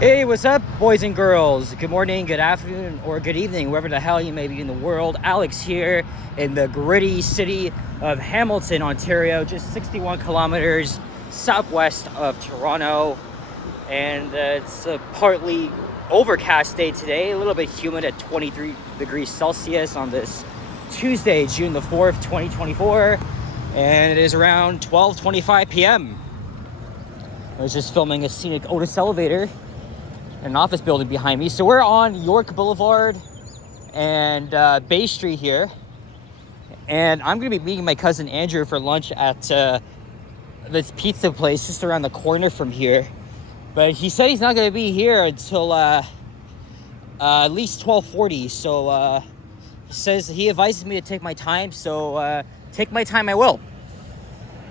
Hey, what's up, boys and girls? Good morning, good afternoon, or good evening, wherever the hell you may be in the world. Alex here in the gritty city of Hamilton, Ontario, just 61 kilometers southwest of Toronto. And it's a partly overcast day today, a little bit humid at 23 degrees Celsius on this Tuesday, June the 4th, 2024. And it is around 12:25 p.m. I was just filming a scenic Otis elevator, an office building behind me. So we're on York Boulevard and Bay Street here. And I'm going to be meeting my cousin Andrew for lunch at this pizza place just around the corner from here. But he said he's not going to be here until at least 12:40. So he advises me to take my time. So take my time, I will.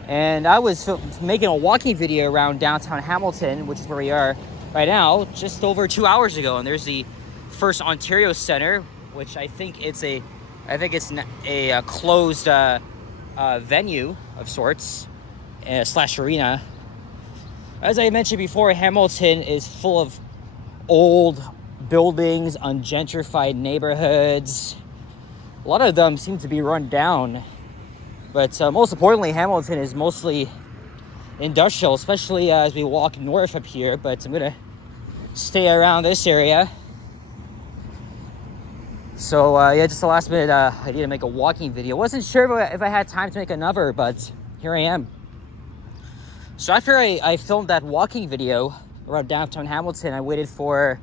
And I was making a walking video around downtown Hamilton, which is where we are right now, just over 2 hours ago. And there's the First Ontario Center, which I think it's a closed venue of sorts, slash arena. As I mentioned before, Hamilton is full of old buildings, ungentrified neighborhoods. A lot of them seem to be run down. But most importantly, Hamilton is mostly industrial, especially as we walk north up here. But I'm going to stay around this area. So, just the last minute idea to make a walking video. Wasn't sure if I had time to make another, but here I am. So after I filmed that walking video around downtown Hamilton, I waited for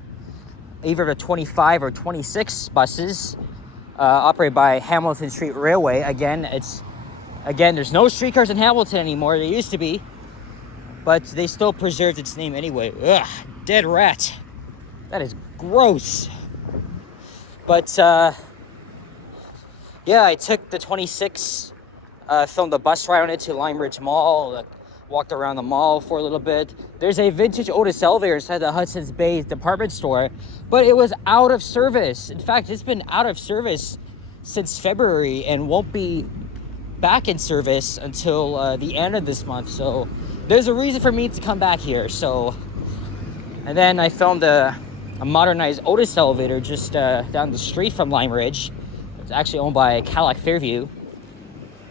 either the 25 or 26 buses operated by Hamilton Street Railway. Again, there's no streetcars in Hamilton anymore. There used to be, but they still preserved its name anyway. Ugh, dead rat. That is gross. But I took the 26, filmed a bus ride on it to Lime Ridge Mall, walked around the mall for a little bit. There's a vintage Otis elevator inside the Hudson's Bay department store, but it was out of service. In fact, it's been out of service since February and won't be back in service until the end of this month. So there's a reason for me to come back here. And then I filmed a modernized Otis elevator just down the street from Lime Ridge. It's actually owned by Cadillac Fairview.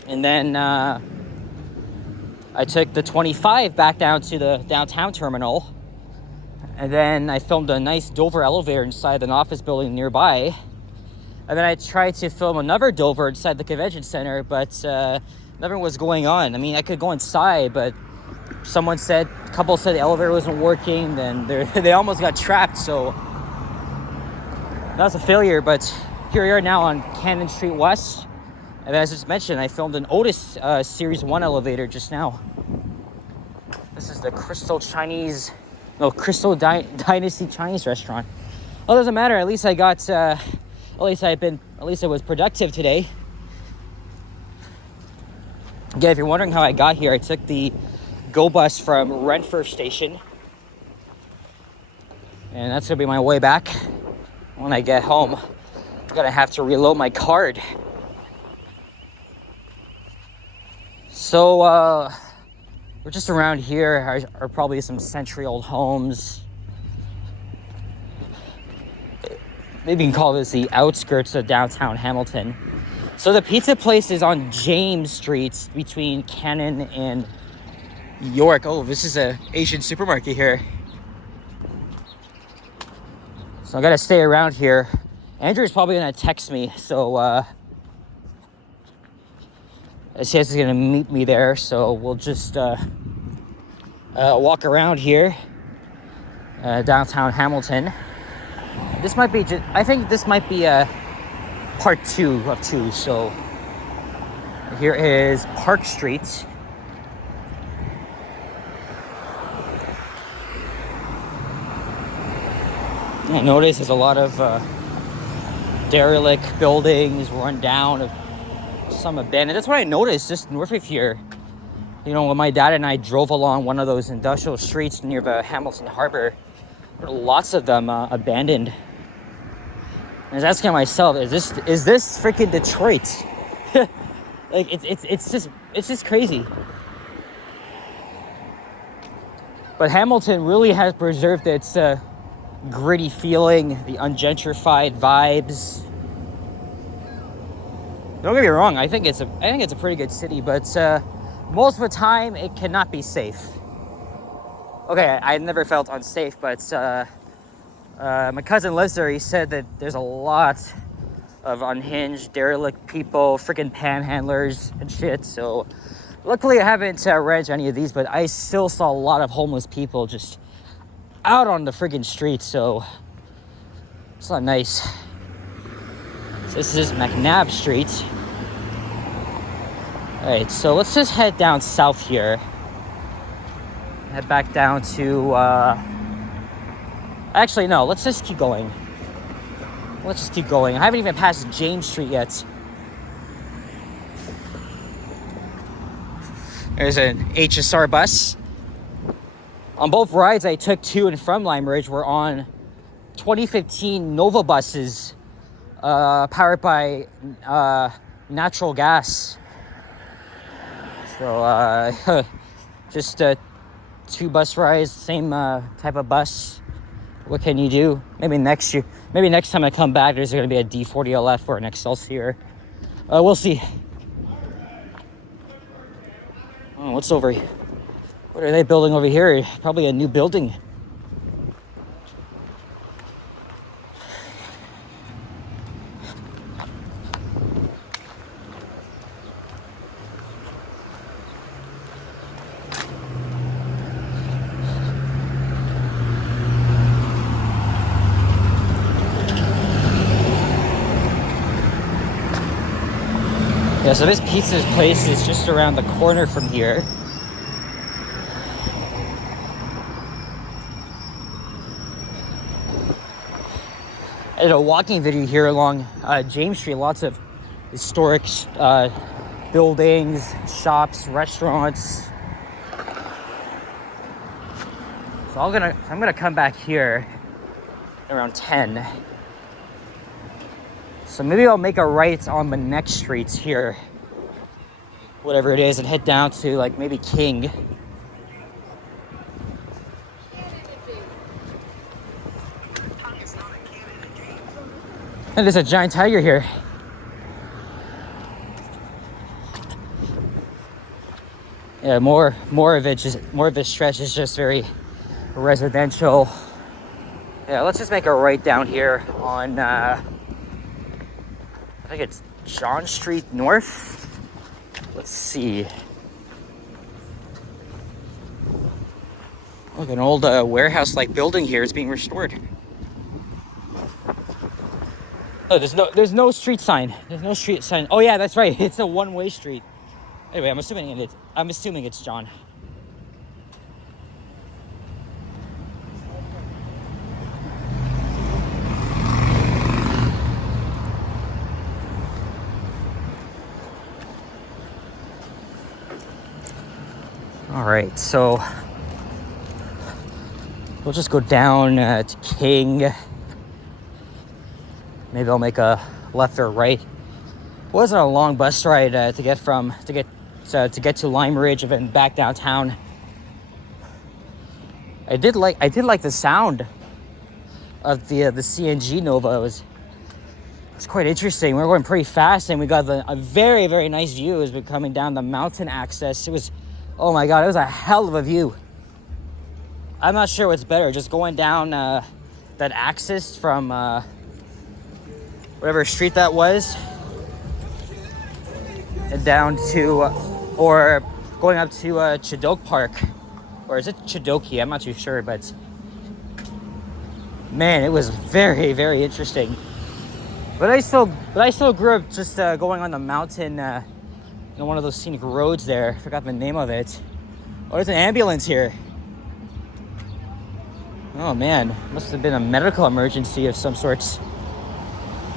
And then I took the 25 back down to the downtown terminal. And then I filmed a nice Dover elevator inside an office building nearby. And then I tried to film another Dover inside the convention center, but nothing was going on. I mean, I could go inside, but a couple said the elevator wasn't working. Then they almost got trapped, so that was a failure. But here we are now on Cannon Street West. And as I just mentioned, I filmed an Otis Series 1 elevator just now. This is the Crystal Dynasty Chinese restaurant. Well, it doesn't matter. At least I got... At least I was productive today. Again, if you're wondering how I got here, I took the GO bus from Renfrew Station. And that's going to be my way back when I get home. I'm going to have to reload my card. So, we're just around here are probably some century-old homes. Maybe you can call this the outskirts of downtown Hamilton. So the pizza place is on James Street between Cannon and York. Oh, this is an Asian supermarket here. So I gotta stay around here. Andrew's probably gonna text me, so he says he's gonna meet me there. So we'll just walk around here, downtown Hamilton. I think this might be part 2 of 2. So here is Park Street. I notice there's a lot of derelict buildings, run down, some abandoned. That's what I noticed just north of here. You know, when my dad and I drove along one of those industrial streets near the Hamilton Harbor, there were lots of them abandoned. I was asking myself, is this freaking Detroit? Like it's just crazy. But Hamilton really has preserved its gritty feeling, the ungentrified vibes. Don't get me wrong, I think it's a pretty good city, but most of the time it cannot be safe. Okay, I never felt unsafe, but my cousin lives there. He said that there's a lot of unhinged, derelict people, freaking panhandlers and shit. So luckily I haven't ran into any of these, but I still saw a lot of homeless people just out on the freaking streets, so it's not nice. So this is McNabb Street. Alright, so let's just head down south here. Head back down to, actually no, let's just keep going. Let's just keep going. I haven't even passed James Street yet. There's an HSR bus. On both rides I took to and from Lime Ridge were on 2015 Nova buses, powered by natural gas. So just 2 bus rides, same type of bus. What can you do? Maybe next time I come back, there's going to be a D40 LF or an Excelsior. We'll see. Oh, what's over here? What are they building over here? Probably a new building. Yeah, so this pizza place is just around the corner from here. I did a walking video here along James Street. Lots of historic buildings, shops, restaurants. So I'm gonna come back here around 10. So maybe I'll make a right on the next streets here, whatever it is, and head down to like maybe King. And there's a giant tiger here. Yeah, more of this stretch is just very residential. Yeah, let's just make a right down here on I think it's John Street North. Let's see. Look, an old warehouse-like building here is being restored. Oh, there's no street sign. There's no street sign. Oh yeah, that's right. It's a one-way street. Anyway, I'm assuming it's John. All right, so we'll just go down to King. Maybe I'll make a left or right. It wasn't a long bus ride to get to Lime Ridge and then back downtown. I did like the sound of the CNG Nova. It was quite interesting. We were going pretty fast, and we got a very, very nice view as we're coming down the mountain access. It was, oh my god, it was a hell of a view. I'm not sure what's better, just going down that axis from whatever street that was, and down to, or going up to Chadoke Park, or is it Chadoki? I'm not too sure, but man, it was very, very interesting. But I still grew up just going on the mountain, one of those scenic roads there. I forgot the name of it. Oh, there's an ambulance here. Oh man, must have been a medical emergency of some sorts.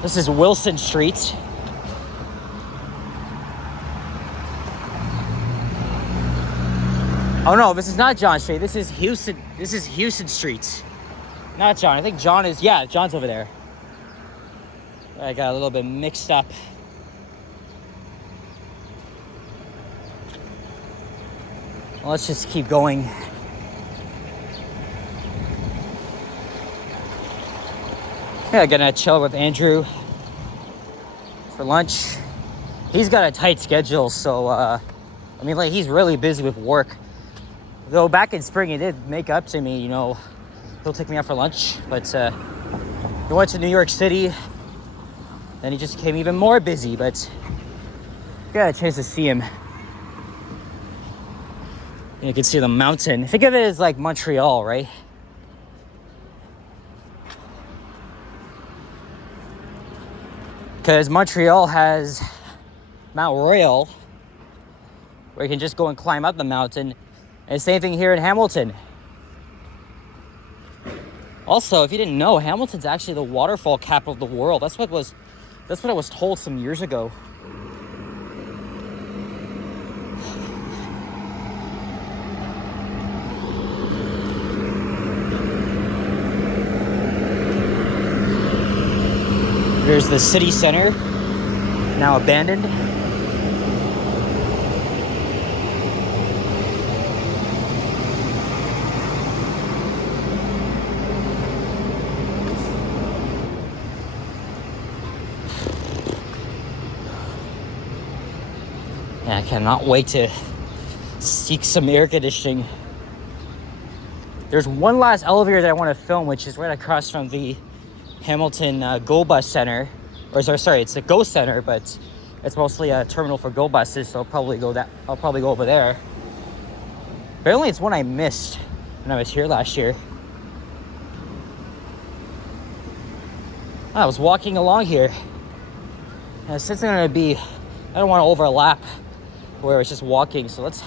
This is Wilson Street. Oh no, this is not John Street. This is Houston. This is Houston Street. Not John. I think John is, yeah, John's over there. I got a little bit mixed up. Well, let's just keep going. Yeah, gonna chill with Andrew for lunch. He's got a tight schedule, so I mean, like, he's really busy with work. Though back in spring, he did make up to me, you know, he'll take me out for lunch. But he went to New York City, and he just became even more busy. But got a chance to see him. You can see the mountain. Think of it as like Montreal, right? Because Montreal has Mount Royal, where you can just go and climb up the mountain. And same thing here in Hamilton. Also, if you didn't know, Hamilton's actually the waterfall capital of the world. That's what I was told some years ago. There's the city center, now abandoned. And I cannot wait to seek some air conditioning. There's one last elevator that I want to film, which is right across from the Hamilton Go Bus Center. Or sorry, it's the Go Center, but it's mostly a terminal for Go buses, so I'll probably go over there. Apparently it's one I missed when I was here last year. I was walking along here. And since I'm gonna be, I don't want to overlap where I was just walking, so let's.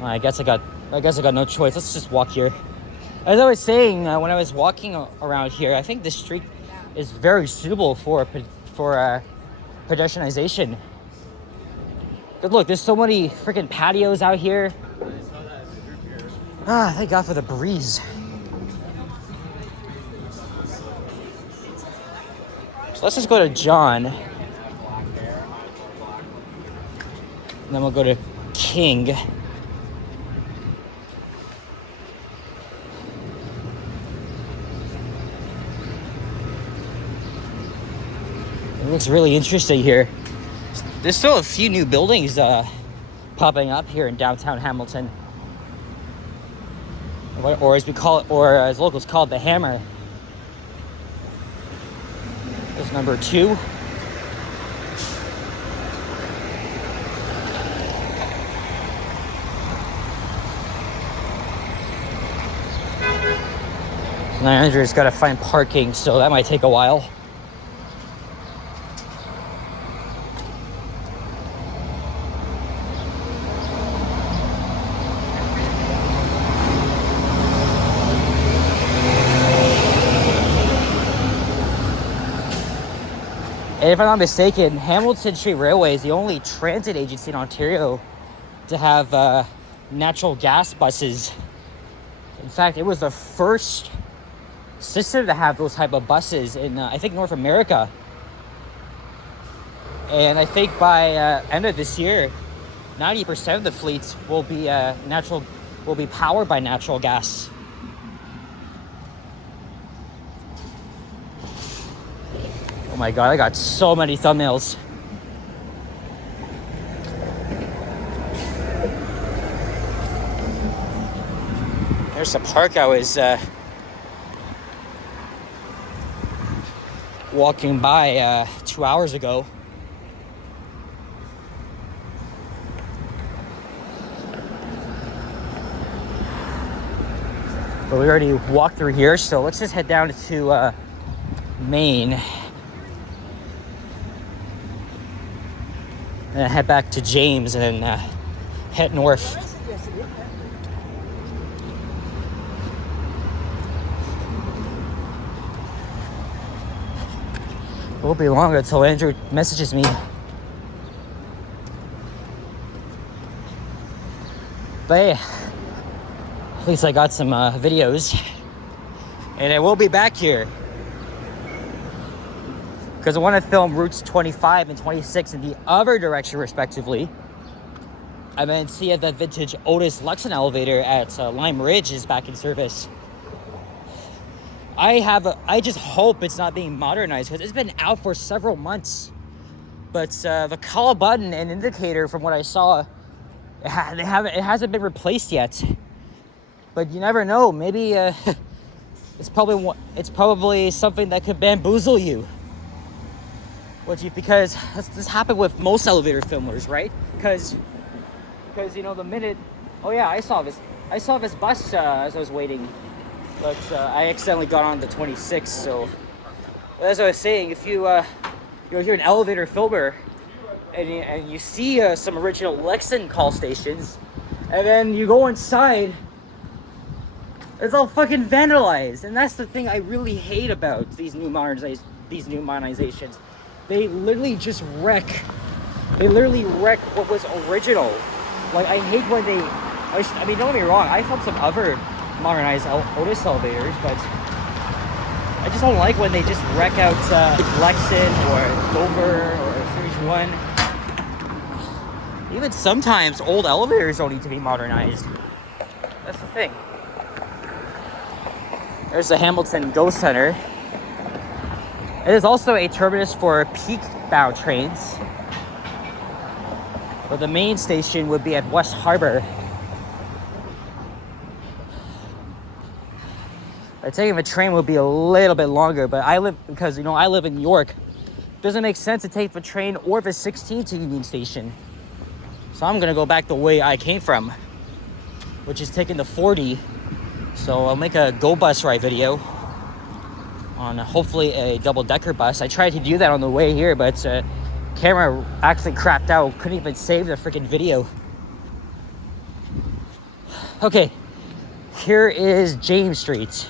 I guess I got no choice. Let's just walk here. As I was saying, when I was walking around here, I think this street is very suitable for pedestrianization. But look, there's so many freaking patios out here. Thank God for the breeze. So let's just go to John. And then we'll go to King. It looks really interesting here. There's still a few new buildings popping up here in downtown Hamilton. Or as we call it, or as locals call it, the Hammer. There's number 2. So now Andrew's got to find parking, so that might take a while. And if I'm not mistaken, Hamilton Street Railway is the only transit agency in Ontario to have natural gas buses. In fact, it was the first system to have those type of buses in, I think, North America. And I think by end of this year, 90% of the fleets will be powered by natural gas. Oh my God, I got so many thumbnails. There's the park I was walking by 2 hours ago. But we already walked through here, so let's just head down to Maine. And head back to James and then head north. It won't be long until Andrew messages me. But hey, at least I got some videos. And I will be back here, because I want to film routes 25 and 26 in the other direction, respectively. And then see if that vintage Otis Luxon elevator at Lime Ridge is back in service. I just hope it's not being modernized because it's been out for several months. But the call button and indicator, from what I saw, it hasn't been replaced yet. But you never know. Maybe it's probably something that could bamboozle you. Because this happened with most elevator filmers, right? Because the minute, oh yeah, I saw this bus as I was waiting, but I accidentally got on the 26. So as I was saying, if you're an elevator filmer and you see some original Lexan call stations, and then you go inside, it's all fucking vandalized. And that's the thing I really hate about these new modernizations. They literally just wreck. They literally wreck what was original. Like, I hate when they... I mean, don't get me wrong. I found some other modernized Otis elevators, but I just don't like when they just wreck out Lexan or Dover or Series 1. Even sometimes old elevators don't need to be modernized. That's the thing. There's the Hamilton Go Center. It is also a terminus for peak-bound trains. But the main station would be at West Harbor. Taking a train would be a little bit longer, but I live in New York. It doesn't make sense to take the train or the 16 to Union Station. So I'm gonna go back the way I came from, which is taking the 40. So I'll make a Go Bus Ride video on hopefully a double-decker bus. I tried to do that on the way here, but camera actually crapped out. Couldn't even save the freaking video. Okay, here is James Street.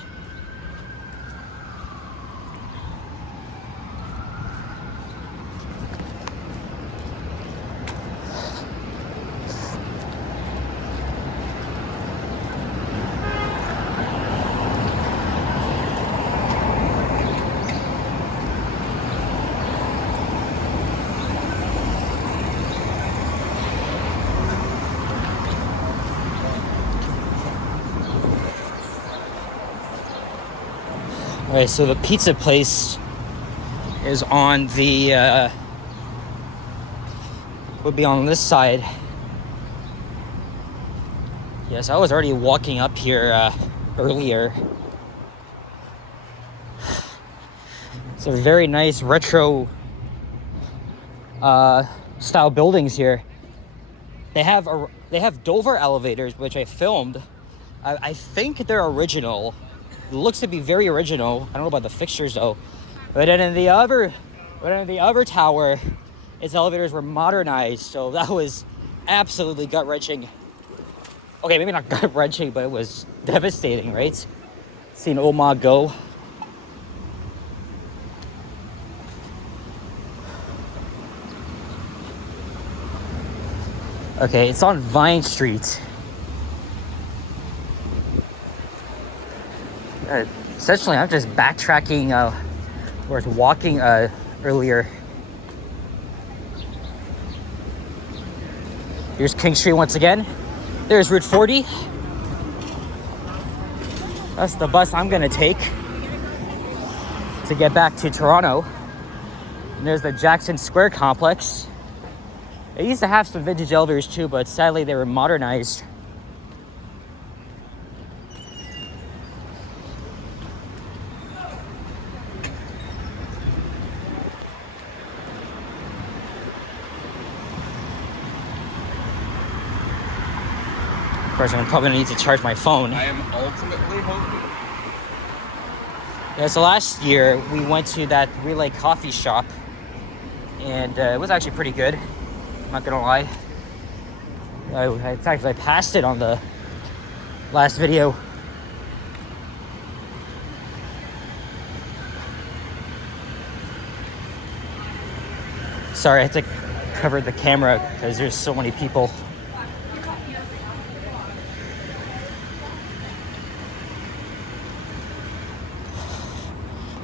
All right, so the pizza place is on the, would be on this side. Yes, I was already walking up here earlier. It's a very nice retro style buildings here. They have Dover elevators, which I filmed. I think they're original. It looks to be very original. I don't know about the fixtures though. But then in the other tower, its elevators were modernized, so that was absolutely gut-wrenching. Okay, maybe not gut-wrenching, but it was devastating, right? Seeing Oma go. Okay, it's on Vine Street. Essentially, I'm just backtracking where I was walking earlier. Here's King Street once again. There's Route 40. That's the bus I'm gonna take to get back to Toronto. And there's the Jackson Square complex. They used to have some vintage elevators too, but sadly they were modernized. Of course, I'm probably gonna need to charge my phone. I am ultimately hoping. Yeah, so last year we went to that Relay coffee shop, and it was actually pretty good. I'm not gonna lie. In fact, I passed it on the last video. Sorry, I had to cover the camera because there's so many people.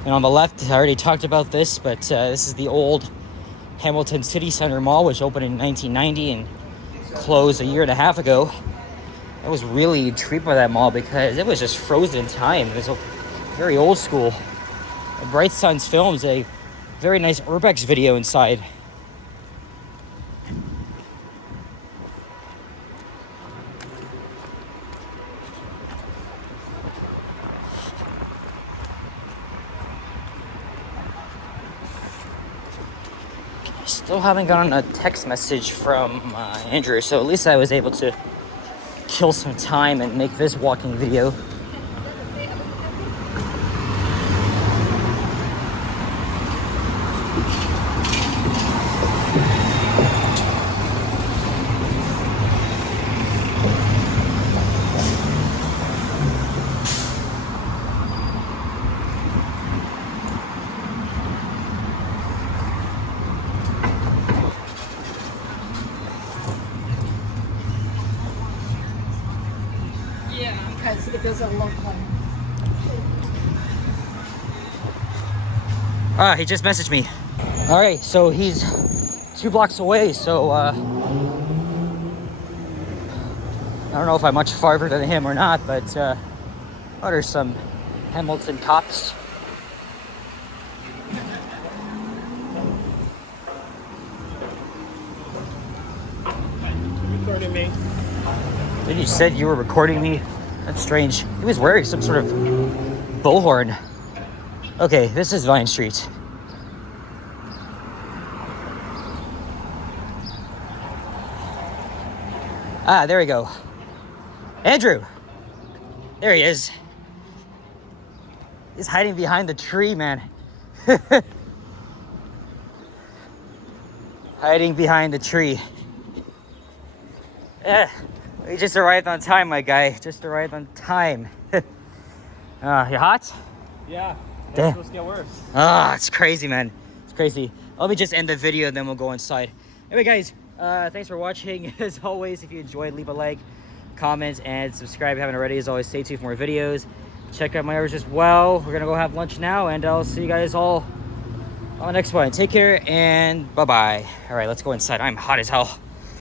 And on the left, I already talked about this, but this is the old Hamilton City Center Mall, which opened in 1990 and closed a year and a half ago. I was really intrigued by that mall because it was just frozen in time. It was very old school. Bright Suns Films, a very nice Urbex video inside. Still haven't gotten a text message from Andrew, so at least I was able to kill some time and make this walking video. Yeah, because it doesn't look like. He just messaged me. All right, so he's 2 blocks away, so I don't know if I'm much farther than him or not, but oh, there's some Hamilton cops. Recording me. Then you said you were recording me? That's strange. He was wearing some sort of bullhorn. Okay, this is Vine Street. Ah, there we go. Andrew! There he is. He's hiding behind the tree, man. Hiding behind the tree. Yeah, we just arrived on time, my guy. Just arrived on time. You hot? Yeah. Damn. It's supposed to get worse. Ah, it's crazy, man. It's crazy. Let me just end the video and then we'll go inside. Anyway, guys, thanks for watching. As always, if you enjoyed, leave a like, comment, and subscribe if you haven't already. As always, stay tuned for more videos. Check out my others as well. We're gonna go have lunch now, and I'll see you guys all on the next one. Take care and bye-bye. All right, let's go inside. I'm hot as hell.